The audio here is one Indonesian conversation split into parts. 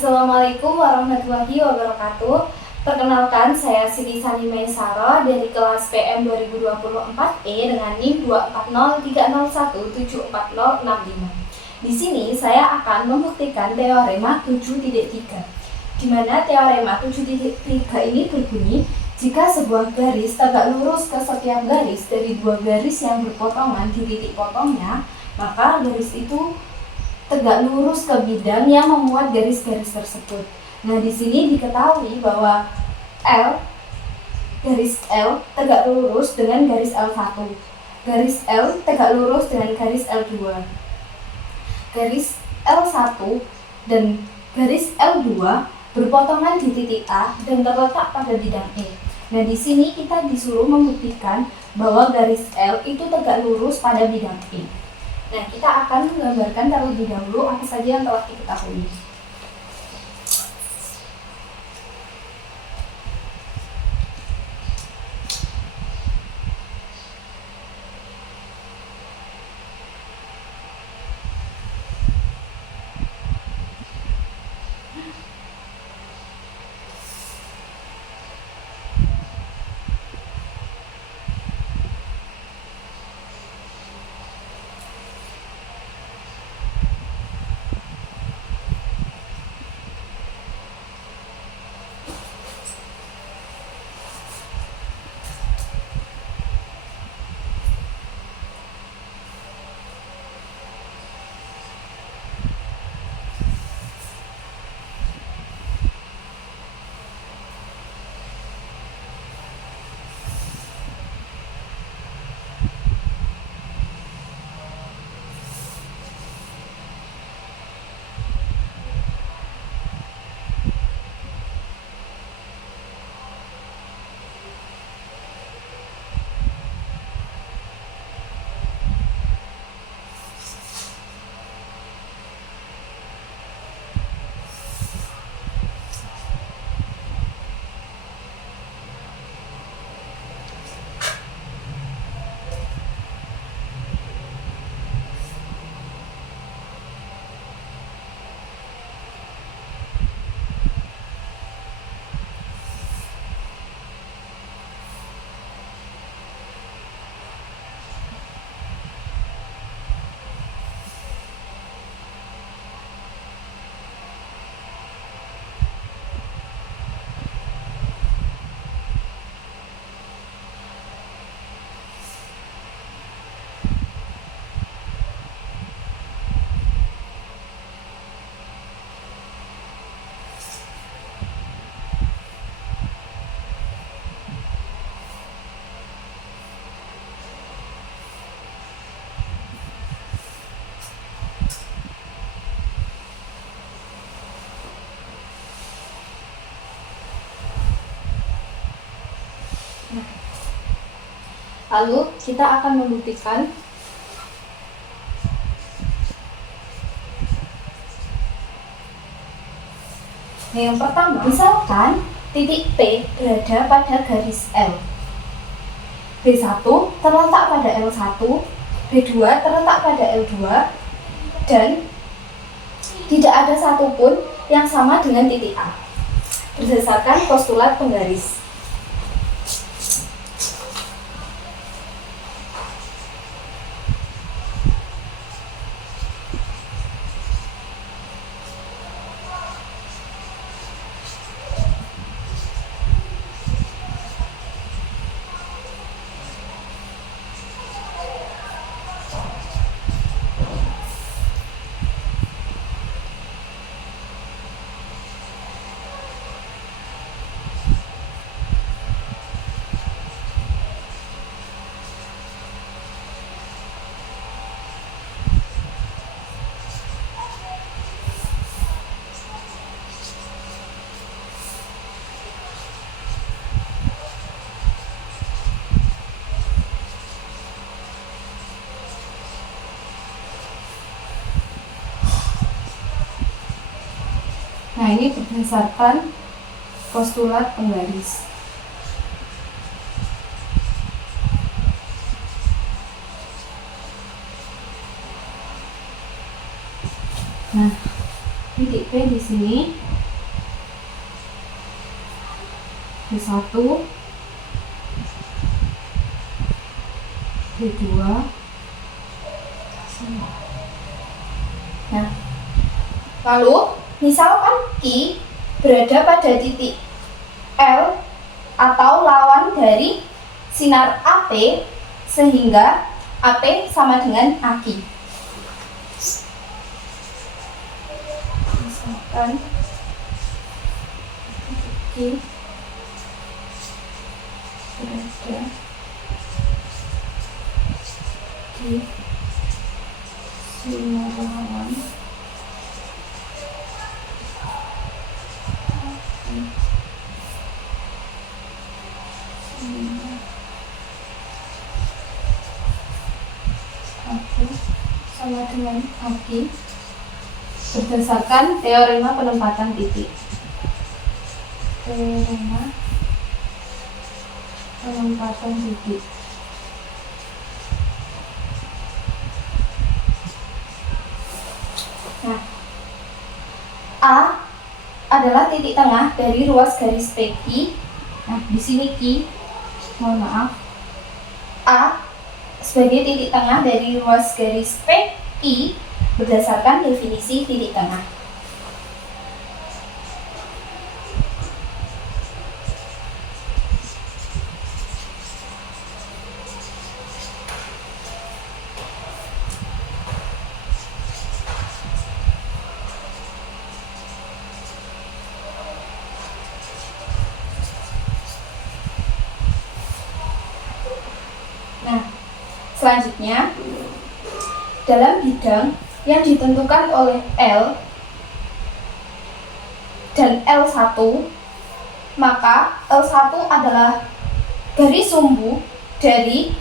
Assalamualaikum warahmatullahi wabarakatuh. Perkenalkan, saya Siti Sani Maisaro dari kelas PM 2024E dengan NIM 24030174065. Di sini saya akan membuktikan teorema 7.3, di mana teorema 7.3 ini berbunyi, jika sebuah garis tegak lurus ke setiap garis dari dua garis yang berpotongan di titik potongnya, maka garis itu tegak lurus ke bidang yang memuat garis-garis tersebut. Nah, di sini diketahui bahwa garis L tegak lurus dengan garis L1, garis L tegak lurus dengan garis L2, garis L1 dan garis L2 berpotongan di titik A dan terletak pada bidang E. Nah, di sini kita disuruh membuktikan bahwa garis L itu tegak lurus pada bidang E. Nah, kita akan menggambarkan terlebih dahulu apa saja yang telah diketahui. Lalu kita akan membuktikan yang pertama, misalkan titik P berada pada garis L, B1 terletak pada L1, B2 terletak pada L2, dan tidak ada satupun yang sama dengan titik A berdasarkan postulat penggaris. Nah, ini berdasarkan postulat penggaris. Nah, titik P di sini B1, B2. Nah, lalu misalkan Q berada pada titik L atau lawan dari sinar AP, sehingga AP sama dengan AQ. Misalkan Q berada di sinar lawan sama dengan AQ berdasarkan teorema penempatan titik. Teorema penempatan titik. Nah, A adalah titik tengah dari ruas garis PQ. Nah, di sini Q, mohon maaf, A sebagai titik tengah dari ruas garis PQ berdasarkan definisi titik tengah. Nah, selanjutnya, dalam bidang yang ditentukan oleh L dan L1, maka L1 adalah garis sumbu dari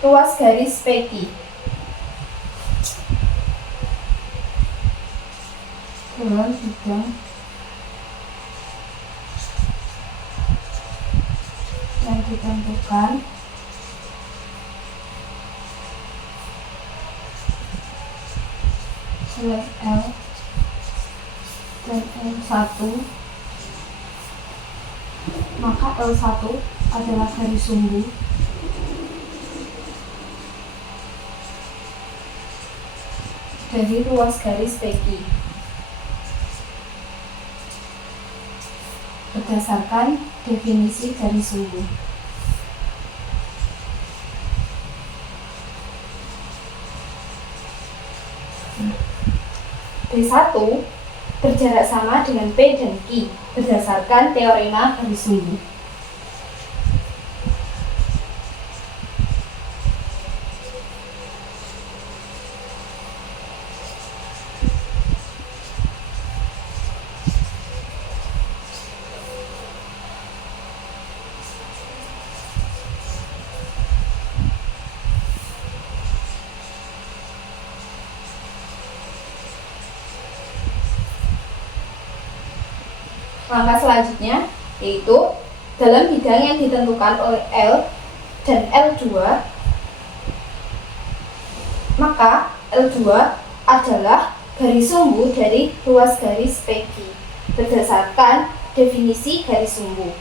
ruas garis PQ. Dalam bidang yang ditentukan oleh L dan L1, maka L1 adalah garis sumbu dari ruas garis PQ berdasarkan definisi garis sumbu. B1 berjarak sama dengan P dan Q berdasarkan teorema garis sumbu. Langkah selanjutnya yaitu dalam bidang yang ditentukan oleh L dan L2, maka L2 adalah garis sumbu dari ruas garis PQ berdasarkan definisi garis sumbu.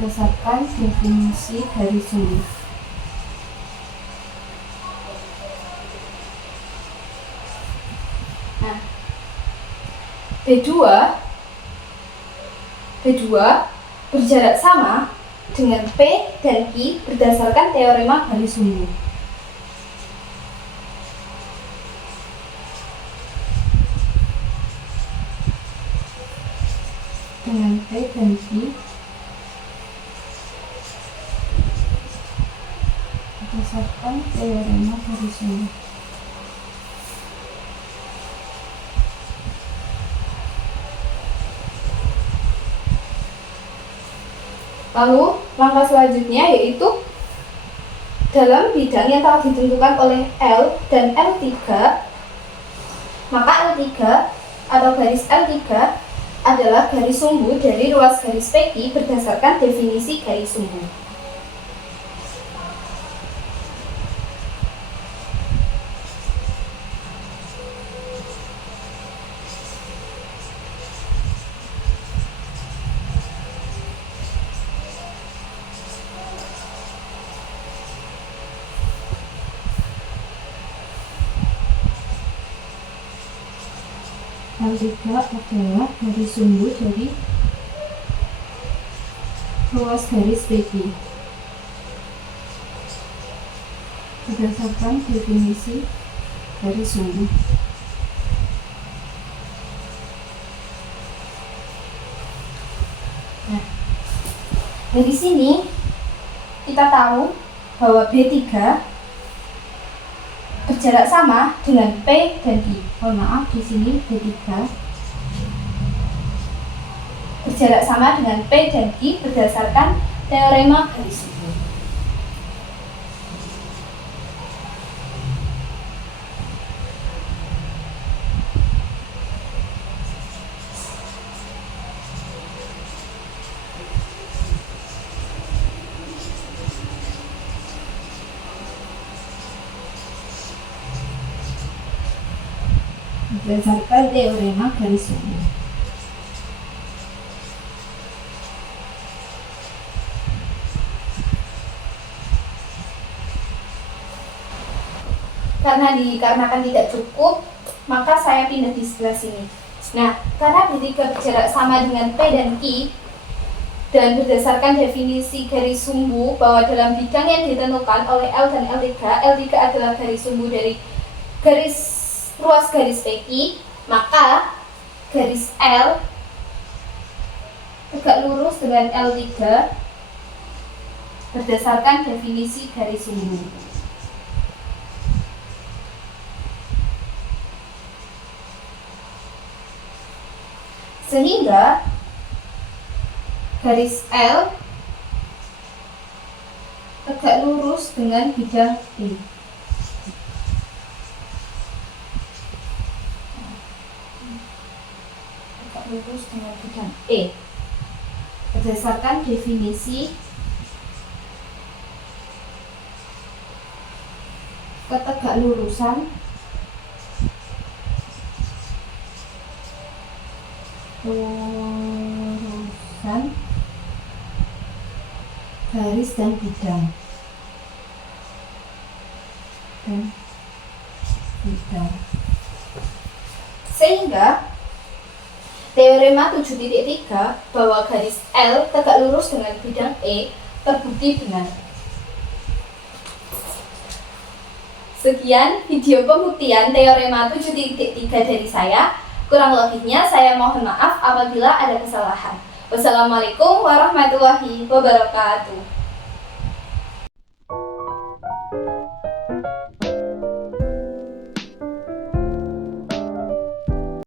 Berdasarkan definisi garis sumbu. Nah, B2 berjarak sama dengan P dan Q berdasarkan teorema garis sumbu. Dengan P dan Q berdasarkan teorema garis sumbu. Lalu langkah selanjutnya yaitu dalam bidang yang telah ditentukan oleh L dan L3, maka L3 atau garis L3 adalah garis sumbu dari ruas garis PQ berdasarkan definisi garis sumbu. L3 adalah garis sumbu dari ruas garis PQ berdasarkan definisi garis sumbu. Nah, dari sini kita tahu bahwa B3 berjarak sama dengan P dan Q. Mohon maaf, di sini B3 berjarak sama dengan P dan Q berdasarkan teorema garis sumbu. Berdasarkan teorema garis sumbu. Karena dikarenakan tidak cukup, maka saya pindah di sebelah sini. Nah, karena B3 berjarak sama dengan P dan Q, dan berdasarkan definisi garis sumbu bahwa dalam bidang yang ditentukan oleh L dan L3, L3 adalah garis sumbu dari ruas garis PQ, maka garis L tegak lurus dengan L3 berdasarkan definisi garis sumbu. Sehingga garis L tegak lurus dengan bidang P. Tegak lurus dengan bidang E berdasarkan definisi ketegaklurusan garis dan bidang sehingga teorema 7.3 bahwa garis L tegak lurus dengan bidang E terbukti benar. Sekian video pembuktian teorema 7.3 dari saya. Kurang lebihnya saya mohon maaf apabila ada kesalahan. Wassalamualaikum warahmatullahi wabarakatuh.